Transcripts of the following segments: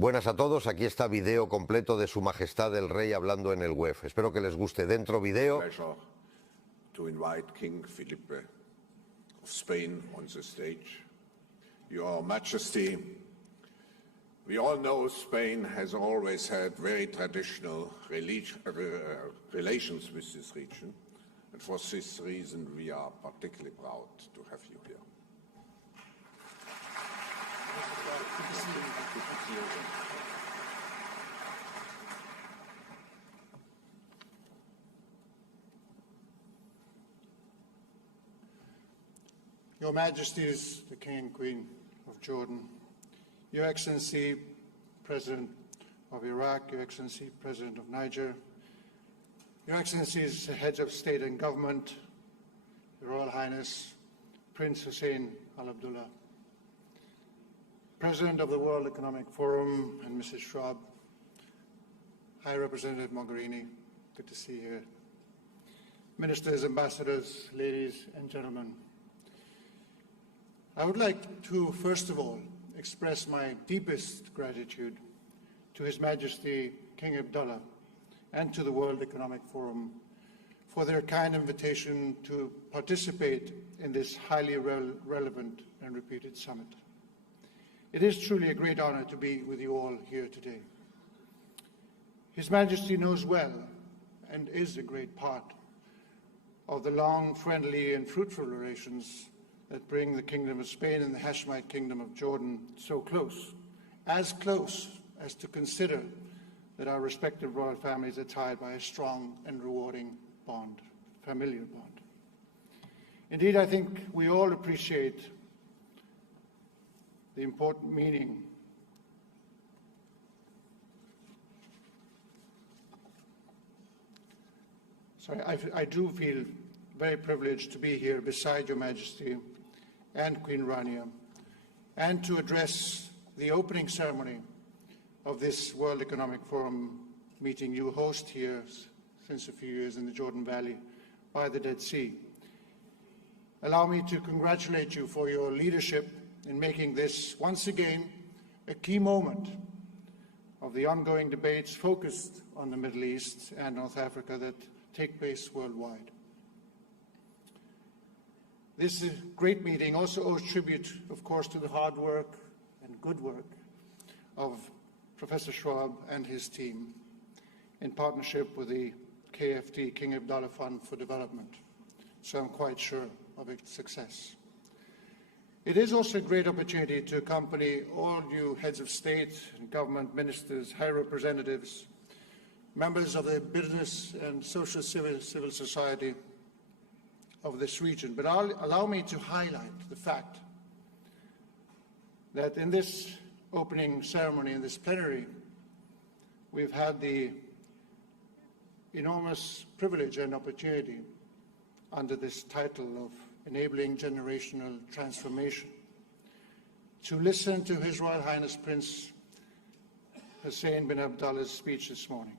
Buenas a todos, aquí está video completo de Su Majestad el Rey hablando en el web. Espero que les guste. Dentro video. To invite King Felipe of Spain on the stage. Your Majesty, we all know Spain has always had very traditional relations with this region, and for this reason we are particularly proud to have you here. Your Majesties, the King and Queen of Jordan, Your Excellency, President of Iraq, Your Excellency, President of Niger, Your Excellencies, Heads of State and Government, Your Royal Highness, Prince Hussein Al Abdullah, President of the World Economic Forum, and Mrs. Schwab, High Representative Mogherini, good to see you here, Ministers, Ambassadors, ladies and gentlemen. I would like to, first of all, express my deepest gratitude to His Majesty King Abdullah and to the World Economic Forum for their kind invitation to participate in this highly relevant and reputed summit. It is truly a great honor to be with you all here today. His Majesty knows well and is a great part of the long, friendly and fruitful relations that bring the Kingdom of Spain and the Hashemite Kingdom of Jordan so close as to consider that our respective royal families are tied by a strong and rewarding bond, familiar bond. Indeed, I think we all appreciate the important meaning I do feel very privileged to be here beside Your Majesty and Queen Rania, and to address the opening ceremony of this World Economic Forum meeting you host here since a few years in the Jordan Valley by the Dead Sea. Allow me to congratulate you for your leadership in making this, once again, a key moment of the ongoing debates focused on the Middle East and North Africa that take place worldwide. This great meeting also owes tribute, of course, to the hard work and good work of Professor Schwab and his team in partnership with the KFD, King Abdullah Fund for Development. So I'm quite sure of its success. It is also a great opportunity to accompany all you heads of state and government, ministers, high representatives, members of the business and social civil society of this region. But allow me to highlight the fact that in this opening ceremony, in this plenary, we've had the enormous privilege and opportunity under this title of Enabling Generational Transformation to listen to His Royal Highness Prince Hussein bin Abdullah's speech this morning.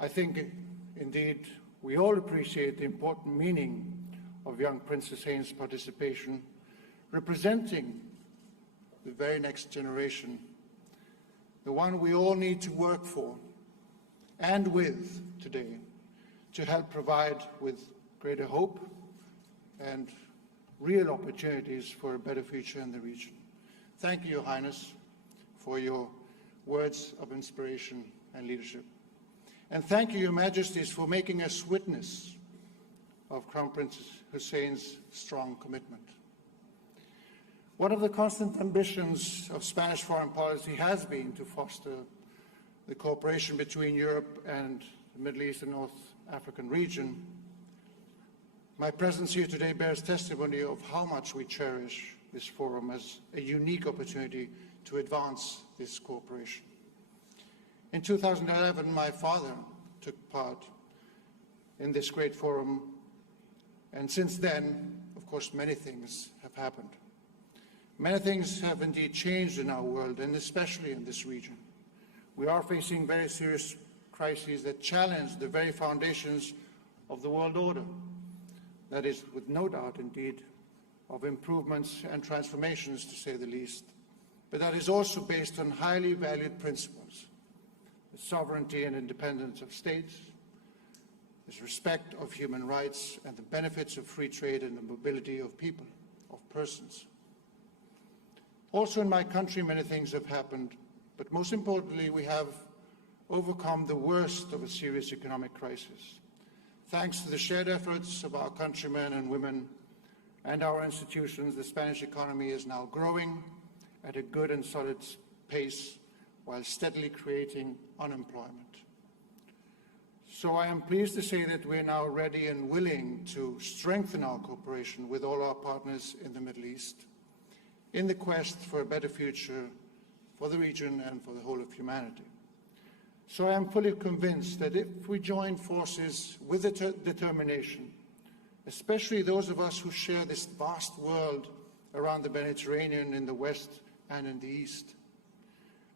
I think, indeed, we all appreciate the important meaning of young Prince Hussein's participation, representing the very next generation, the one we all need to work for and with today to help provide with greater hope and real opportunities for a better future in the region. Thank you, Your Highness, for your words of inspiration and leadership. And thank you, Your Majesties, for making us witness of Crown Prince Hussein's strong commitment. One of the constant ambitions of Spanish foreign policy has been to foster the cooperation between Europe and the Middle East and North African region. My presence here today bears testimony of how much we cherish this forum as a unique opportunity to advance this cooperation. In 2011, my father took part in this great forum, and since then, of course, many things have happened. Many things have indeed changed in our world, and especially in this region. We are facing very serious crises that challenge the very foundations of the world order. That is, with no doubt, indeed, of improvements and transformations, to say the least, but that is also based on highly valued principles: the sovereignty and independence of states, the respect of human rights, and the benefits of free trade and the mobility of people, of persons. Also in my country, many things have happened, but most importantly, we have overcome the worst of a serious economic crisis. Thanks to the shared efforts of our countrymen and women and our institutions, the Spanish economy is now growing at a good and solid pace while steadily creating unemployment. So I am pleased to say that we are now ready and willing to strengthen our cooperation with all our partners in the Middle East in the quest for a better future for the region and for the whole of humanity. So I am fully convinced that if we join forces with determination, especially those of us who share this vast world around the Mediterranean in the West and in the East,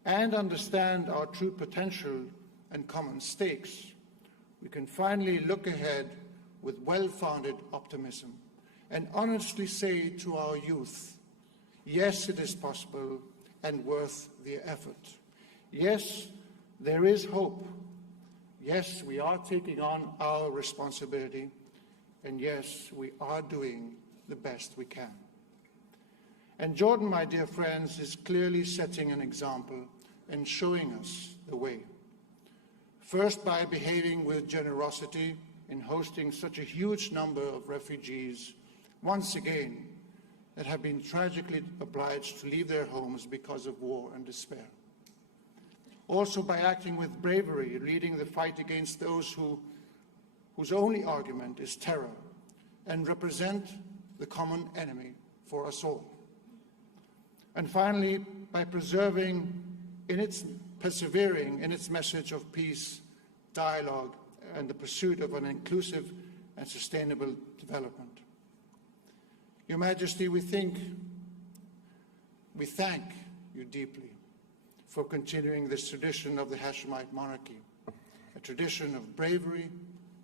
and understand our true potential and common stakes, we can finally look ahead with well-founded optimism and honestly say to our youth, yes, it is possible and worth the effort. Yes, there is hope. Yes, we are taking on our responsibility. And yes, we are doing the best we can. And Jordan, my dear friends, is clearly setting an example and showing us the way. First, by behaving with generosity in hosting such a huge number of refugees, once again, that have been tragically obliged to leave their homes because of war and despair. Also by acting with bravery, leading the fight against those whose only argument is terror and represent the common enemy for us all. And finally, by persevering in its message of peace, dialogue, and the pursuit of an inclusive and sustainable development. Your Majesty, we thank you deeply for continuing this tradition of the Hashemite monarchy, a tradition of bravery,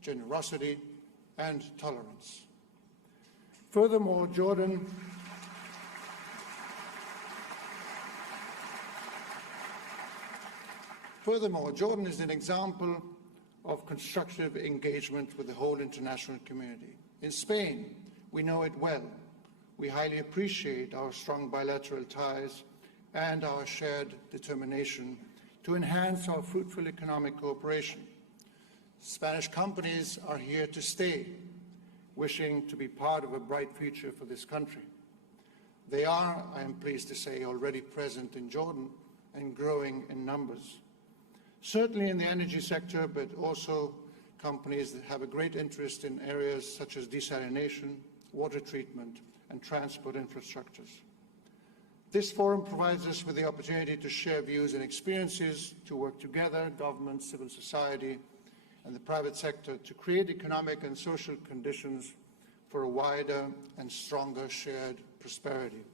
generosity, and tolerance. Furthermore, Jordan is an example of constructive engagement with the whole international community. In Spain, we know it well. We highly appreciate our strong bilateral ties and our shared determination to enhance our fruitful economic cooperation. Spanish companies are here to stay, wishing to be part of a bright future for this country. They are, I am pleased to say, already present in Jordan and growing in numbers. Certainly in the energy sector, but also companies that have a great interest in areas such as desalination, water treatment, and transport infrastructures. This forum provides us with the opportunity to share views and experiences, to work together, government, civil society, and the private sector, to create economic and social conditions for a wider and stronger shared prosperity.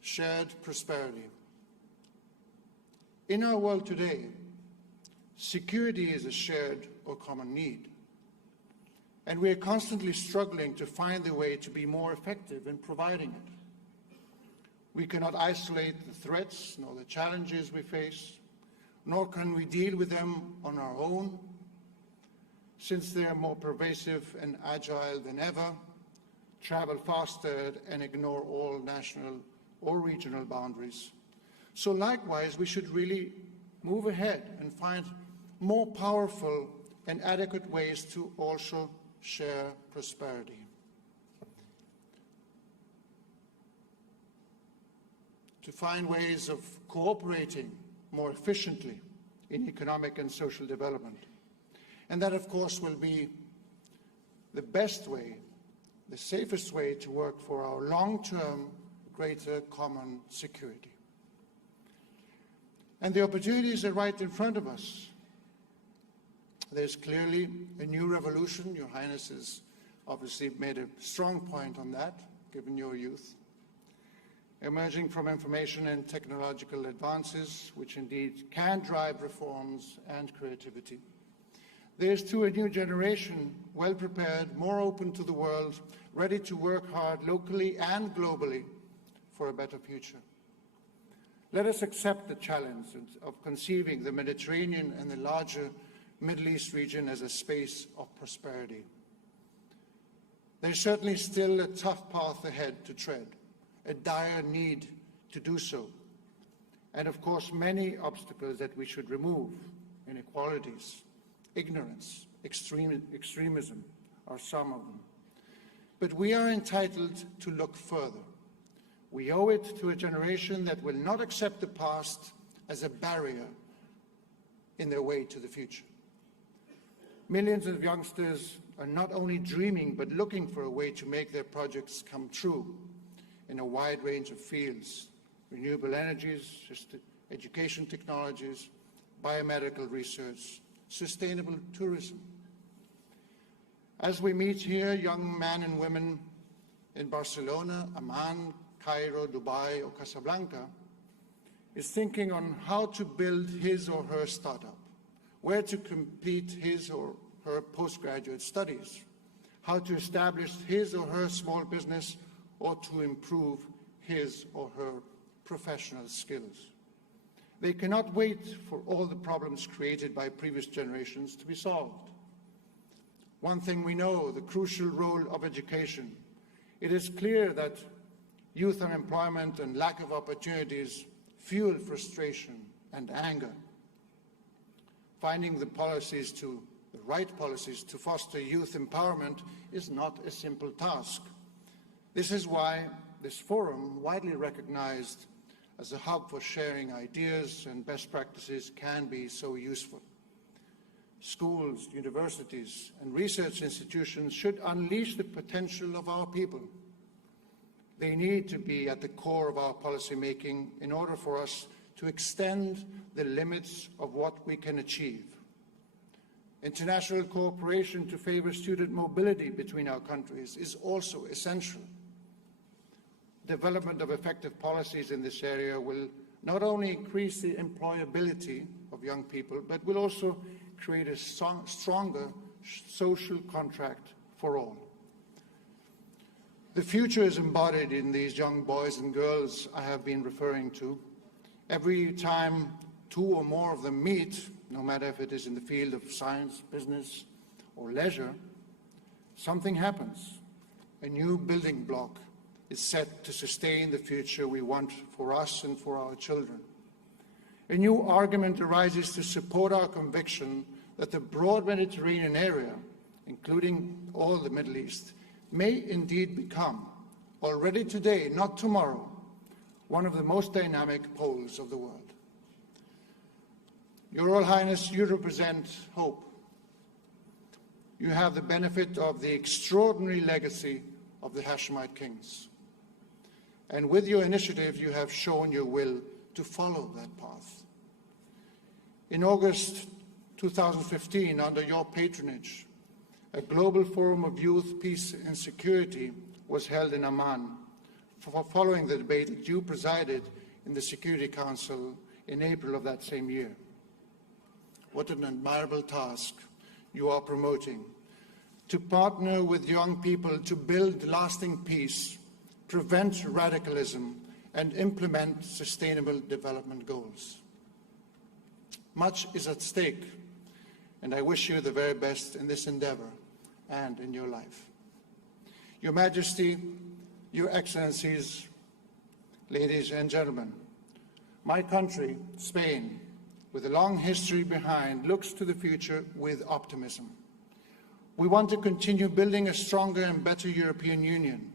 Shared prosperity. In our world today, security is a shared or common need. And we are constantly struggling to find a way to be more effective in providing it. We cannot isolate the threats nor the challenges we face, nor can we deal with them on our own, since they are more pervasive and agile than ever, travel faster, and ignore all national or regional boundaries. So likewise, we should really move ahead and find more powerful and adequate ways to also share prosperity. To find ways of cooperating more efficiently in economic and social development. And that, of course, will be the best way, the safest way to work for our long-term greater common security. And the opportunities are right in front of us. There's clearly a new revolution. Your Highness has obviously made a strong point on that, given your youth. Emerging from information and technological advances, which indeed can drive reforms and creativity. There's too a new generation, well prepared, more open to the world, ready to work hard locally and globally for a better future. Let us accept the challenge of conceiving the Mediterranean and the larger Middle East region as a space of prosperity. There's certainly still a tough path ahead to tread, a dire need to do so, and of course many obstacles that we should remove: inequalities, ignorance, extremism are some of them. But we are entitled to look further. We owe it to a generation that will not accept the past as a barrier in their way to the future. Millions of youngsters are not only dreaming but looking for a way to make their projects come true in a wide range of fields: renewable energies, education technologies, biomedical research, sustainable tourism. As we meet here, young men and women in Barcelona, Amman, Cairo, Dubai, or Casablanca is thinking on how to build his or her startup, where to complete his or her postgraduate studies, how to establish his or her small business, or to improve his or her professional skills. They cannot wait for all the problems created by previous generations to be solved. One thing we know: the crucial role of education. It is clear that youth unemployment and lack of opportunities fuel frustration and anger. Finding the right policies to foster youth empowerment is not a simple task. This is why this forum, widely recognized as a hub for sharing ideas and best practices, can be so useful. Schools, universities, and research institutions should unleash the potential of our people. They need to be at the core of our policy making in order for us to extend the limits of what we can achieve. International cooperation to favor student mobility between our countries is also essential. Development of effective policies in this area will not only increase the employability of young people, but will also create a stronger social contract for all. The future is embodied in these young boys and girls I have been referring to. Every time two or more of them meet, no matter if it is in the field of science, business, or leisure, something happens. A new building block is set to sustain the future we want for us and for our children. A new argument arises to support our conviction that the broad Mediterranean area, including all the Middle East, may indeed become, already today, not tomorrow, one of the most dynamic poles of the world. Your Royal Highness, you represent hope. You have the benefit of the extraordinary legacy of the Hashemite kings. And with your initiative, you have shown your will to follow that path. In August 2015, under your patronage, a global forum of youth, peace and security was held in Amman, following the debate that you presided in the Security Council in April of that same year. What an admirable task you are promoting: to partner with young people to build lasting peace, prevent radicalism, and implement sustainable development goals. Much is at stake, and I wish you the very best in this endeavor and in your life. Your Majesty, Your Excellencies, ladies and gentlemen, my country, Spain, with a long history behind, looks to the future with optimism. We want to continue building a stronger and better European Union,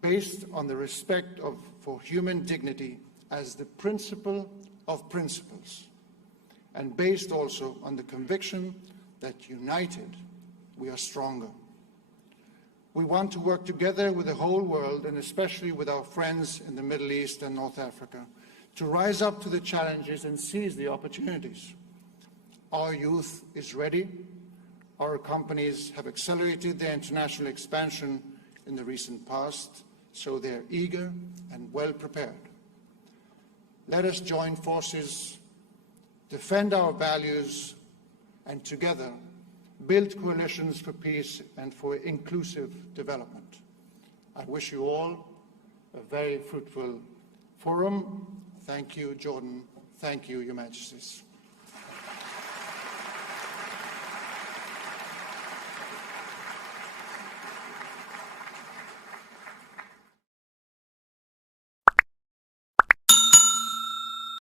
based on the respect for human dignity as the principle of principles, and based also on the conviction that united we are stronger. We want to work together with the whole world, and especially with our friends in the Middle East and North Africa, to rise up to the challenges and seize the opportunities. Our youth is ready. Our companies have accelerated their international expansion in the recent past, so they're eager and well prepared. Let us join forces, defend our values, and together build coalitions for peace and for inclusive development. I wish you all a very fruitful forum. Thank you, Jordan. Thank you, Your Majesties.